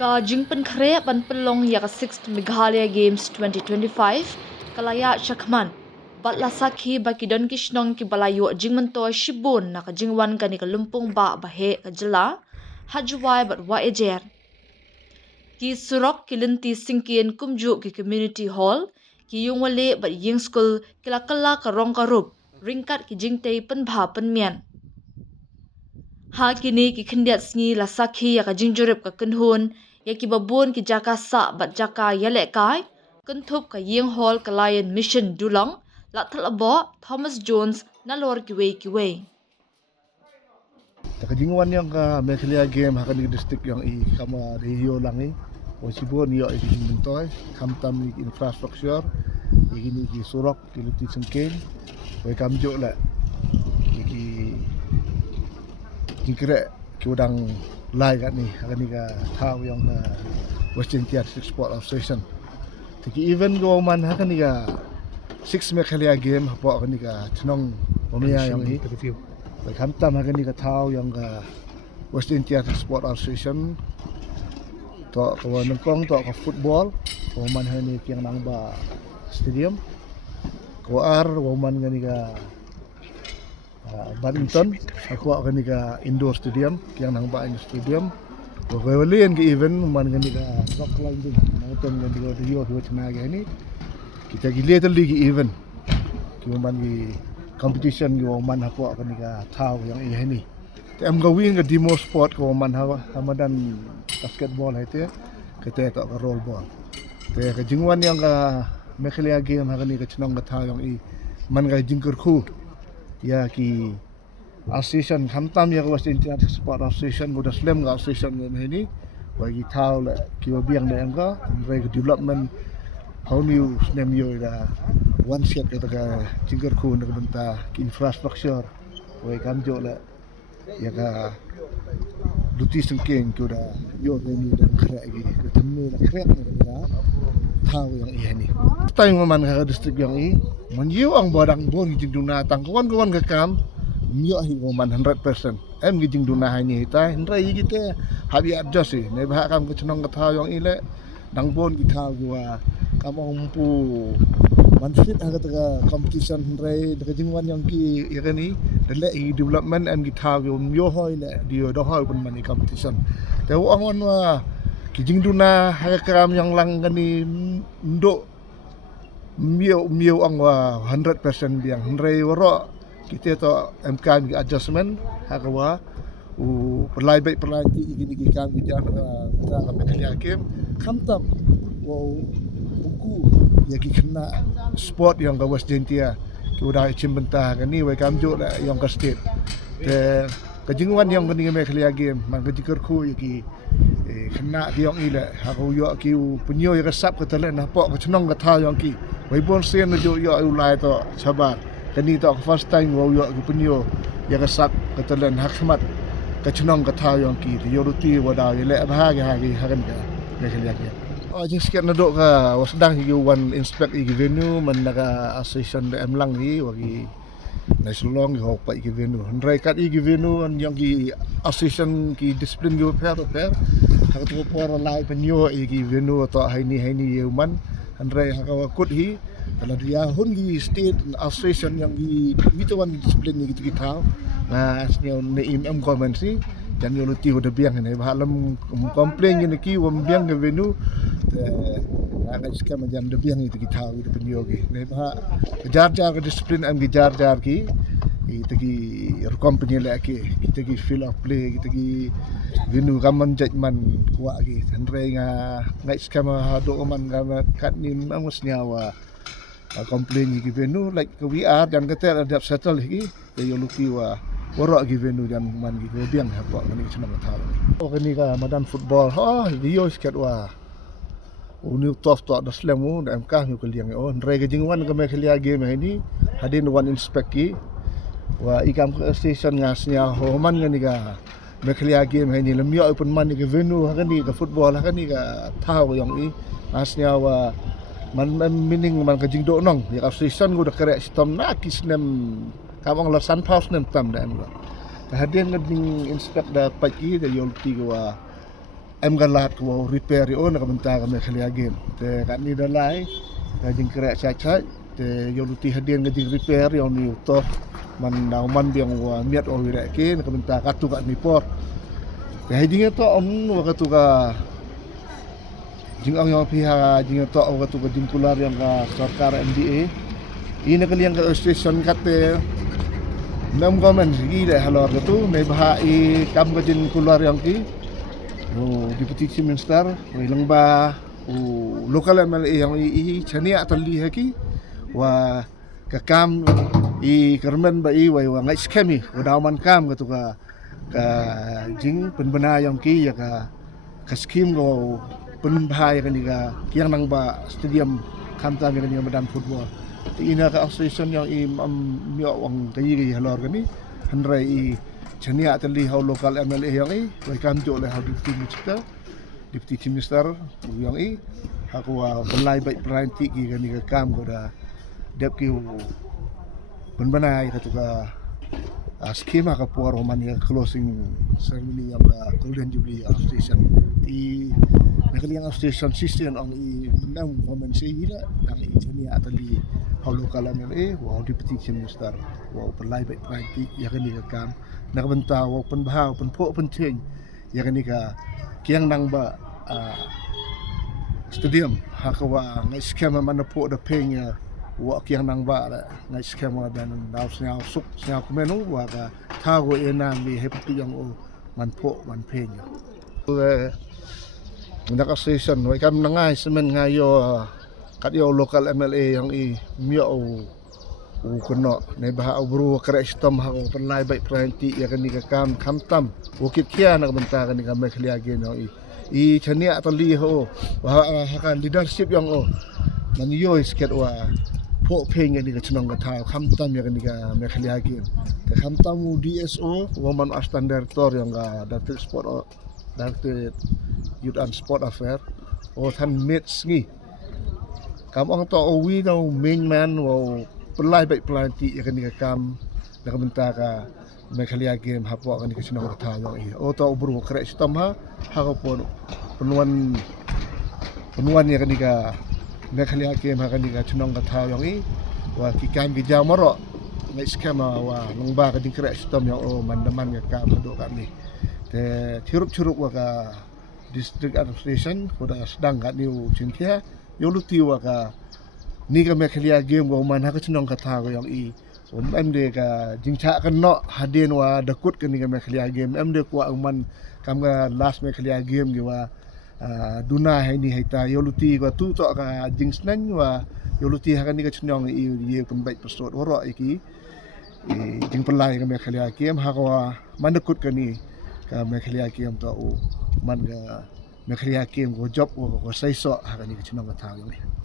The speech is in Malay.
Ka jingpen khre ban pelong ya ka 6th Meghalaya Games 2025 kalaya chakman batla sakhi baki don kishnong ki balayo jingman to shibun na ka jingwan ka ni ka lumpung ba bahe ka jila hajwai bat wa ejer ki surok ki linti singkien kumju ki community hall ki yungwale bat ying school kila kala ka rong ka rup ringkat ki jingtei pen bha pen mian ha kini ki khindiat sngi la sakhi ya ka jingjurip ka kunhun ya ki babun ki jaka sa bat jaka yale kai kunthup ka ying hall ka lion mission dulong la thalabo Thomas Jones na lor ki wei Takajinguan yang ka Meghalaya game hakan di district yang kama Rio langi wasibon yo di bentoy kamtam ni infrastruktur ini ki surok ki luti sengken we kamjo la ki jingkre ki udang lai kat ni hakan ni ka tau yang Western District Sport Association tiki event go man hakan ni ka 6 Meghalaya game hapo hakan ni ka chnong pamia yang ni Kamtam hakan ni ka tau yang ka Western District Sport Association to kawan nongkong to ka football man hani kiang nang ba stadium ko ar man ngani ka badminton aku akan ni ka indoor stadium kiang nang ba stadium ko walian ke event man ngani ka rock climbing mountain ngani ka rio ho chana ga ni kita gile tali ki event ki man ki competition yo man aku akan ni ka tau yang ini em gawin ka demo sport ko man hamadan basketball itu kita tak ka roll ball te ka jingwan yang ka Meghalaya game hakan ni ka chnong ka tha yang man ka jingkur khu ya ki association kamtam ya ka Western District Sport Association go slam ka association ni ni bagi thau la ki biang da em ka re development how new snem yo da one set ka jingkur khu na benta ki infrastructure we kamjo la ya ka luti sengkeng ko da yo ni da khra gi temne la khra ni da tau yang ni tay man ka district yang man yo ang badang bon gi duna tang kawan ka kam yo hi man 100% em gi duna hai ni ta ndrai gi te habi adjust ne ba kam ka chnong ka tau yang ile dang bon gi tau gi wa kam pu manfit aga taga competition ndrai daga jingwan yang ki yakani dele development and githau yo hoi le dio do hoi pun mani competition te wangon wa kijing duna haga kram yang lang gani ndo mio ang wa 100% biang ndrai woro kita to MK gi adjustment haga wa perlai ti gini gi kam gi jan ka Meghalaya game kamtam wow buku ya ki kena sport yang ka Western Dia ki udah cimbenta kan ni we kamjo la yang ka state te kajinguan yang ka Meghalaya game man ka jikar khu ya ki kena ki yang ila ha ko yo ki punyo ya ka sap ka talen na po ka chnong ka tha yang ki we bon sen na jo yo ulai to sabar kani to first time wo yo ki punyo ya ka sap ka talen hakmat ka chnong ka tha yang ki yo ruti wada le ba ha kan ka Meghalaya game jing sikat na do ka wasdang gi one inspect gi venue man naka association de emlang gi wagi nasulong gi hok pa gi venue ndrai kat gi venue an yang gi association gi discipline gi pair ha to por lai penyo gi venue to hai ni man ndrai ha ka kut hi kala dia hun gi state association yang gi mitowan discipline gi thau na asnyo ne im comment si dan yo luti hoda biang ne ba lam complain ni ki wam biang ke venue ana skam jam de biang itu kita wi de penyo ge ne ba jar ke disiplin am ge jar ki itu ki company la ki kita ki fill of play kita ki venue kaman judgment kuat ge andre ngai skam ha do man kat ni amos nyawa complain ki venue like we are dan kata ada settle ki yo luti wa Warak gi venue dan man gi biang ha po ni senang tahu. Oh ni ka madan football ha video skat wa. Uni top da slemu da MK ni ko liang oh ndre ga jingwan ka Meghalaya game ni hadin one inspect ki wa ikam ka station ngasnya ho man ni ka Meghalaya game ni lemyo pun man ni ka venue ha ni ka football ha ni ka tahu yang ni asnya wa man meaning man ka jingdo nong ya ka station go da kare sistem na kisnem kamang la sun house nem tam da em hadin ngading inspect da pagi da yolti wa galat ko repair yo na kabenta ka me khalia game te kat ni dalai ka jing krek chat te yo luti hadien ngajing repair yo ni to man daw man biang wa miat o wira ke na kabenta ka tu kat ni por te hading to wa ka tu ka jing ang yo pihak jing to wa ka tu ka jing kular yang ka sarkar MDA ina kaliang ka station kate nam government gi de halor ka tu me bahai kam ka jing kular yang ki Deputy Chief Minister, ilang ba local MLA yang chania atali haki wa kakam kermen ba wa ngai skemi daman kam ka jing penbena yang ki ya ka skim go penbahai kan ka kiang nang ba stadium kamta kan ni medan football ina ka association yang mio wang kayi halor kan ni handrai chania atali how local MLA yang wa kam jo le how Deputy Chief Minister yang aku belai baik peranti ki kan ka kam ko da dep ki penbanai ka tuka skema ka por man ya closing ceremony yang Golden Jubilee Association di nakaliang association system ang nang women say hila ang chania atali how local MLA wa Deputy Chief Minister wa belai baik peranti ya kan ka kam nakabenta wa penbahaw penpo penting ya kan ka kiang nang ba stadium hakawa ngai skema man po da penya wa kiang nang ba ngai skema dan daw snya suk snya kumenu wa ka thago ena mi hepti yang o man po man penya ndak association wa kam nangai semen ngayo kat yo local MLA yang mio kuno nei baha ubru kare sistem ha penlai baik peranti ya kan ka kam tam wakit kia nak benta kan ka mekhlia gen chania atali ho wa kan leadership yang man yo isket wa po peng ni ka chnong ka tha tam ya kan ka mekhlia gen ka tam DSO woman astan director yang ka director sport director youth and sport affair than mates ngi kam ang to wi no main man wa pelai baik pelanti ya kan kam nak benta ka mekhlia game hapo kan ka chnong ka tha yo to ubru kare sistem ha ko pon penuan ya kan ka mekhlia game ha kan ka chnong ka tha yo wa ki kam ki jamaro ngai skema wa longba ka ding kare sistem yo mandaman ka kam do kami te thirup wa ka district administration ko da sedang ka niu chinkia yo luti wa ka ni ka mekhlia game wa man ha ka chnong ka tha ko yang MD ka jingcha kan no hadin wa dakut ka ni ka mekhlia game MD ko man kam ka last mekhlia game gi wa duna hai ni haita yo luti ko tu to ka jingsnan wa yo luti ha ka ni ka chnong ye pun baik pesot woro iki jing pelai ka mekhlia game ha ko man dakut ka ni ka mekhlia game to man ka mekhlia game ko job ko sai so ha ka ni ka chnong ka tha